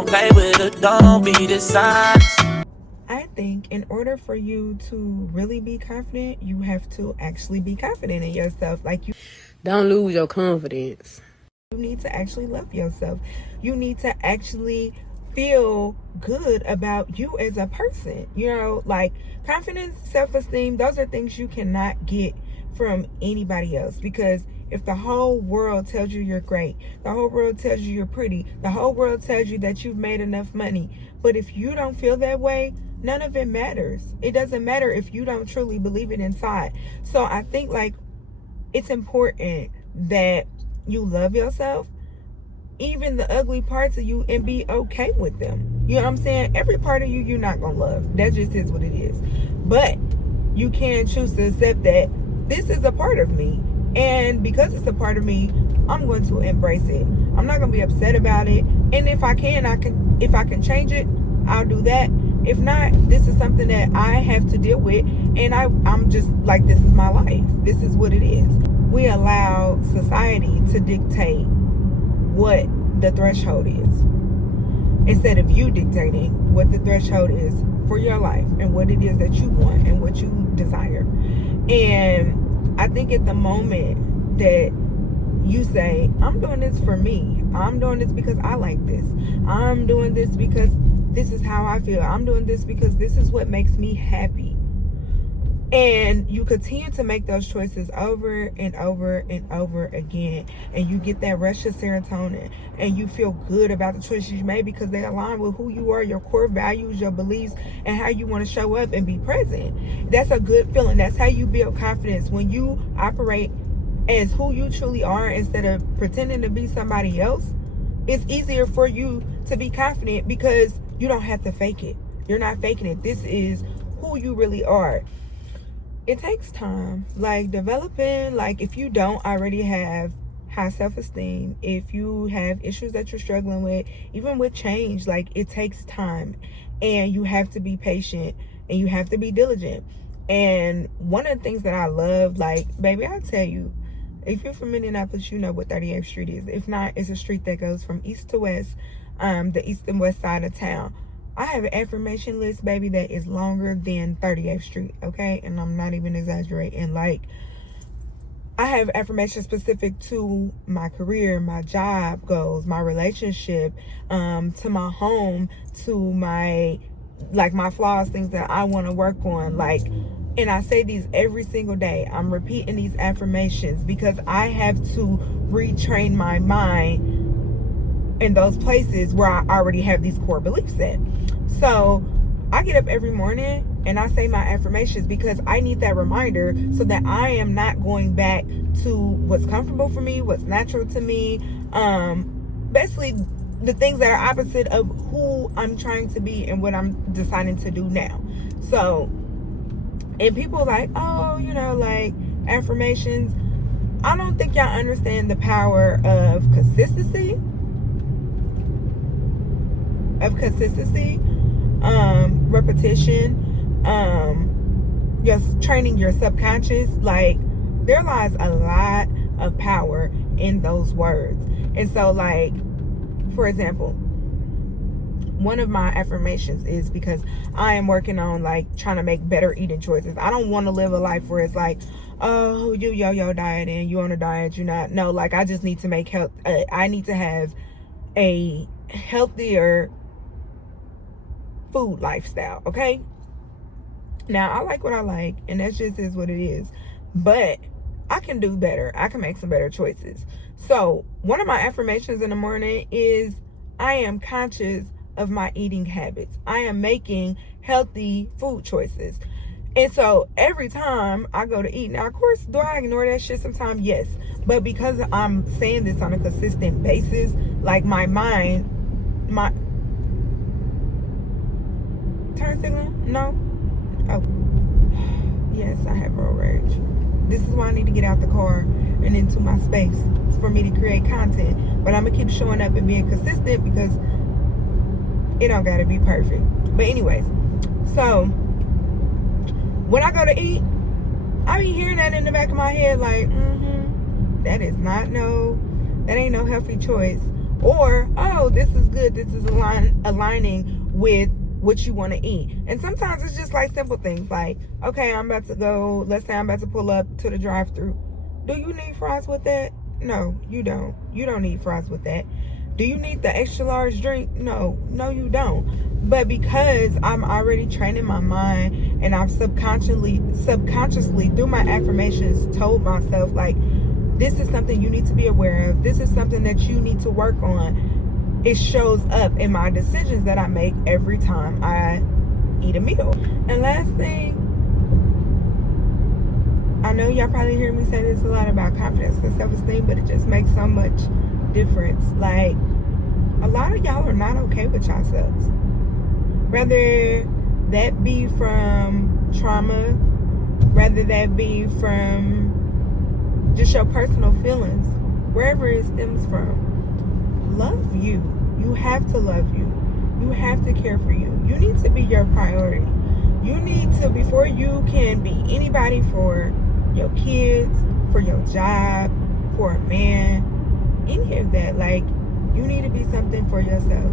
don't play with it, don't be dishonest. I think in order for you to really be confident, you have to actually be confident in yourself. Like, you don't lose your confidence. You need to actually love yourself. You need to actually feel good about you as a person. You know, like confidence, self-esteem, those are things you cannot get from anybody else. Because if the whole world tells you you're great, the whole world tells you you're pretty, the whole world tells you that you've made enough money, but if you don't feel that way, none of it matters. It doesn't matter if you don't truly believe it inside. So I think like it's important that you love yourself, even the ugly parts of you, and be okay with them. You know what I'm saying? Every part of you, you're not gonna love. That just is what it is. But you can choose to accept that this is a part of me, and because it's a part of me, I'm going to embrace it. I'm not gonna be upset about it. And if I can change it, I'll do that. If not, this is something that I have to deal with, and I'm just like, this is my life. This is what it is. We allow society to dictate what the threshold is, instead of you dictating what the threshold is for your life and what it is that you want and what you desire. And I think at the moment that you say, I'm doing this for me, I'm doing this because I like this, I'm doing this because this is how I feel, I'm doing this because this is what makes me happy, and you continue to make those choices over and over and over again, and you get that rush of serotonin, and you feel good about the choices you made because they align with who you are, your core values, your beliefs, and how you want to show up and be present. That's a good feeling. That's how you build confidence. When you operate as who you truly are instead of pretending to be somebody else, it's easier for you to be confident because you don't have to fake it. You're not faking it. This is who you really are. It takes time, like developing, like if you don't already have high self-esteem, if you have issues that you're struggling with, even with change, like it takes time, and you have to be patient, and you have to be diligent. And one of the things that I love, like, baby, I'll tell you, if you're from Indianapolis, you know what 38th Street is. If not, it's a street that goes from east to west, the east and west side of town. I have an affirmation list, baby, that is longer than 38th Street, okay? And I'm not even exaggerating. Like, I have affirmations specific to my career, my job goals, my relationship, to my home, to my flaws, things that I want to work on. Like, and I say these every single day. I'm repeating these affirmations because I have to retrain my mind in those places where I already have these core beliefs set. So I get up every morning and I say my affirmations because I need that reminder so that I am not going back to what's comfortable for me, what's natural to me, basically the things that are opposite of who I'm trying to be and what I'm deciding to do now. So, and people like, oh, you know, like affirmations. I don't think y'all understand the power of consistency. Repetition, just training your subconscious. Like, there lies a lot of power in those words. And so, like, for example, one of my affirmations is because I am working on like trying to make better eating choices. I don't want to live a life where it's like, oh, you yo-yo diet and you on a diet, you're not. No, like, I just need to make health. I need to have a healthier food lifestyle, okay? Now, I like what I like, and that just is what it is. But I can do better. I can make some better choices. So, one of my affirmations in the morning is I am conscious of my eating habits. I am making healthy food choices. And so, every time I go to eat, now, of course, do I ignore that shit sometimes? Yes. But because I'm saying this on a consistent basis, like my mind, turn signal? No? Oh. Yes, I have road rage. This is why I need to get out the car and into my space for me to create content. But I'm going to keep showing up and being consistent because it don't got to be perfect. But anyways, so when I go to eat, I be hearing that in the back of my head like, that ain't no healthy choice. Or, oh, this is good, this is aligning with what you want to eat. And sometimes it's just like simple things like, okay, I'm about to go, let's say I'm about to pull up to the drive-thru. Do you need fries with that? No, you don't. You don't need fries with that. Do you need the extra large drink? No, you don't. But because I'm already training my mind and I've subconsciously through my affirmations told myself, like, this is something you need to be aware of. This is something that you need to work on. It shows up in my decisions that I make every time I eat a meal. And last thing, I know y'all probably hear me say this a lot about confidence and self-esteem, but it just makes so much difference. Like, a lot of y'all are not okay with yourselves. Whether that be from trauma, whether that be from just your personal feelings, wherever it stems from. Love you. You have to love you. You have to care for you. You need to be your priority. You need to, before you can be anybody for your kids, for your job, for a man, any of that, like, you need to be something for yourself.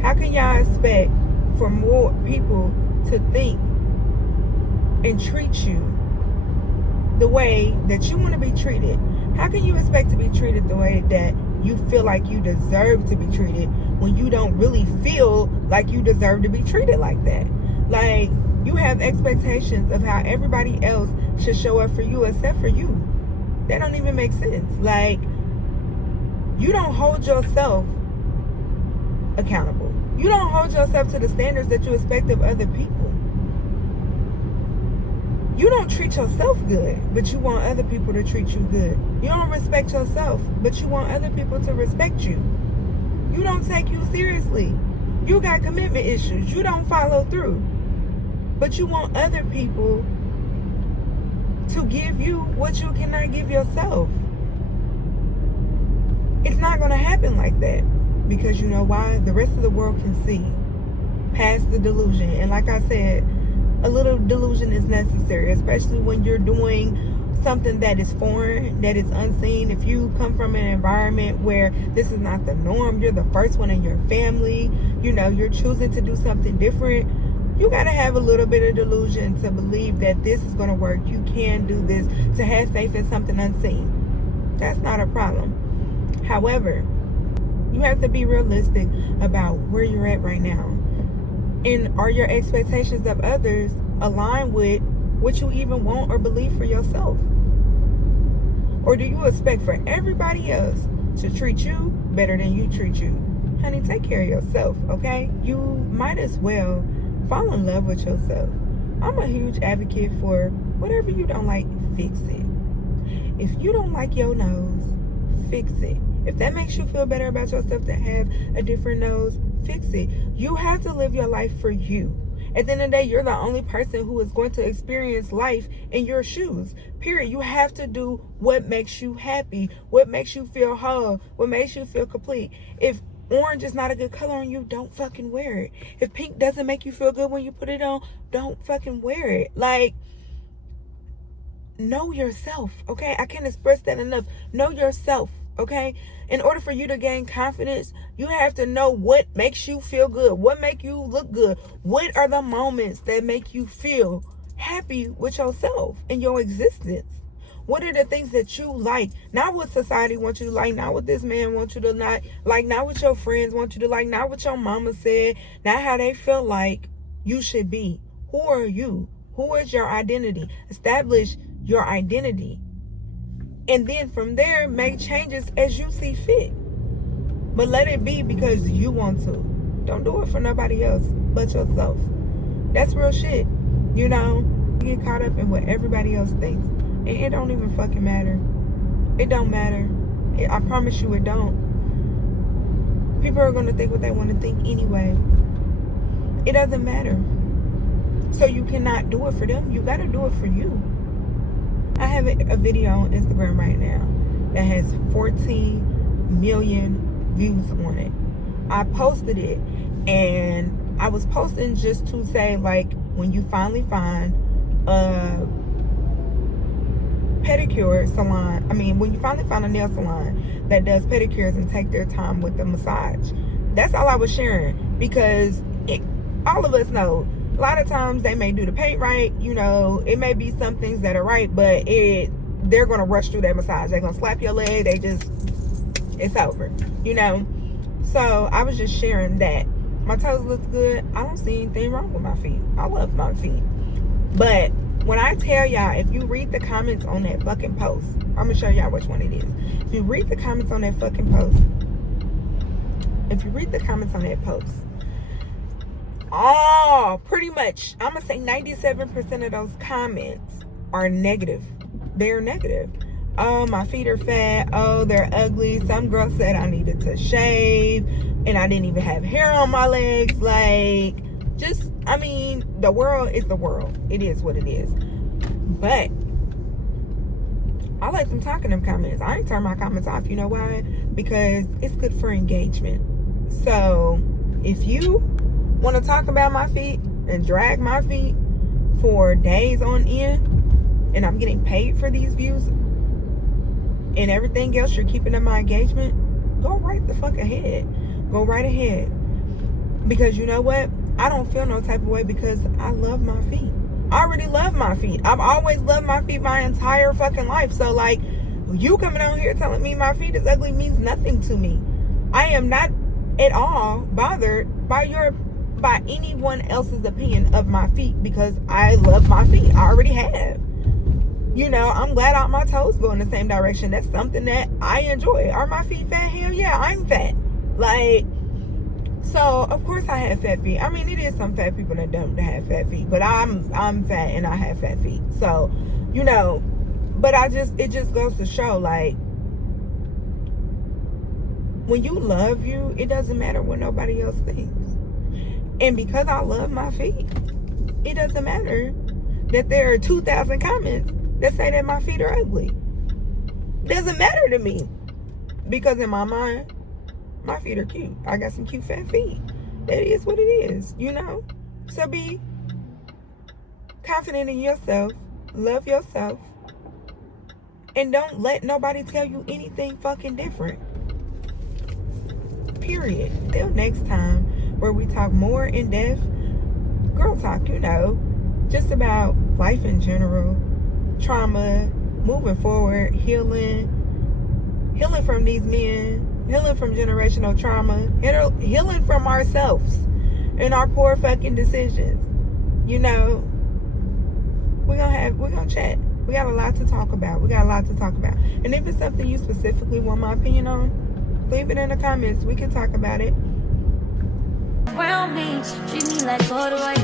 How can y'all expect for more people to think and treat you the way that you want to be treated? How can you expect to be treated the way that you feel like you deserve to be treated when you don't really feel like you deserve to be treated like that? Like, you have expectations of how everybody else should show up for you except for you. That don't even make sense. Like, you don't hold yourself accountable. You don't hold yourself to the standards that you expect of other people. You don't treat yourself good, but you want other people to treat you good. You don't respect yourself, but you want other people to respect you. You don't take you seriously. You got commitment issues. You don't follow through. But you want other people to give you what you cannot give yourself. It's not going to happen like that. Because you know why? The rest of the world can see past the delusion. And like I said, a little delusion is necessary, especially when you're doing something that is foreign, that is unseen. If you come from an environment where this is not the norm, you're the first one in your family, you know, you're choosing to do something different, you got to have a little bit of delusion to believe that this is going to work. You can do this, to have faith in something unseen. That's not a problem. However, you have to be realistic about where you're at right now. And are your expectations of others aligned with what you even want or believe for yourself? Or do you expect for everybody else to treat you better than you treat you? Honey, take care of yourself, okay? You might as well fall in love with yourself. I'm a huge advocate for whatever you don't like, fix it. If you don't like your nose, fix it. If that makes you feel better about yourself to have a different nose, fix it. You have to live your life for you. At the end of the day, you're the only person who is going to experience life in your shoes. Period. You have to do what makes you happy, what makes you feel whole, what makes you feel complete. If orange is not a good color on you, don't fucking wear it. If pink doesn't make you feel good when you put it on, don't fucking wear it. Like, know yourself, okay? I can't express that enough. Know yourself. Okay, in order for you to gain confidence, you have to know what makes you feel good, what make you look good, what are the moments that make you feel happy with yourself and your existence. What are the things that you like? Not what society wants you to like, not what this man wants you to not like, not what your friends want you to like, not what your mama said, not how they feel like you should be. Who are you? Who is your identity? Establish your identity. And then from there, make changes as you see fit. But let it be because you want to. Don't do it for nobody else but yourself. That's real shit. You know, you get caught up in what everybody else thinks. And it don't even fucking matter. It don't matter. I promise you it don't. People are going to think what they want to think anyway. It doesn't matter. So you cannot do it for them. You got to do it for you. I have a video on Instagram right now that has 14 million views on it. I posted it, and I was posting just to say, like, when you finally find pedicure salon, when you finally find a nail salon that does pedicures and take their time with the massage. That's all I was sharing, because all of us know a lot of times they may do the paint right, it may be some things that are right, but they're gonna rush through that massage. They're gonna slap your leg, it's over, So I was just sharing that my toes look good. I don't see anything wrong with my feet. I love my feet. But when I tell y'all, if you read the comments on that fucking post, I'm gonna show y'all which one it is. If you read the comments on that fucking post, pretty much, I'm gonna say 97% of those comments are negative. They're negative. Oh, my feet are fat. Oh, they're ugly. Some girl said I needed to shave and I didn't even have hair on my legs. The world is the world. It is what it is. But I let them talk in them comments. I ain't turn my comments off. You know why? Because it's good for engagement. So if you want to talk about my feet and drag my feet for days on end, and I'm getting paid for these views and everything else, you're keeping up my engagement, go right the fuck ahead. Go right ahead. Because you know what? I don't feel no type of way, because I love my feet. I already love my feet. I've always loved my feet my entire fucking life. So you coming on here telling me my feet is ugly means nothing to me. I am not at all bothered by anyone else's opinion of my feet, because I love my feet. I already have. I'm glad all my toes go in the same direction. That's something that I enjoy. Are my feet fat? Hell yeah, I'm fat. So of course I have fat feet. It is some fat people that don't have fat feet, but I'm fat and I have fat feet. So, but it just goes to show, when you love you, it doesn't matter what nobody else thinks. And because I love my feet, it doesn't matter that there are 2,000 comments that say that my feet are ugly. Doesn't matter to me, because in my mind, my feet are cute. I got some cute fat feet. That is what it is, So be confident in yourself, love yourself, and don't let nobody tell you anything fucking different. Period. Till next time, where we talk more in depth, girl talk, just about life in general, trauma, moving forward, healing from these men, healing from generational trauma, healing from ourselves and our poor fucking decisions. We're gonna chat. We got a lot to talk about. And if it's something you specifically want my opinion on, leave it in the comments. We can talk about it. Around me, treat me like corduroy.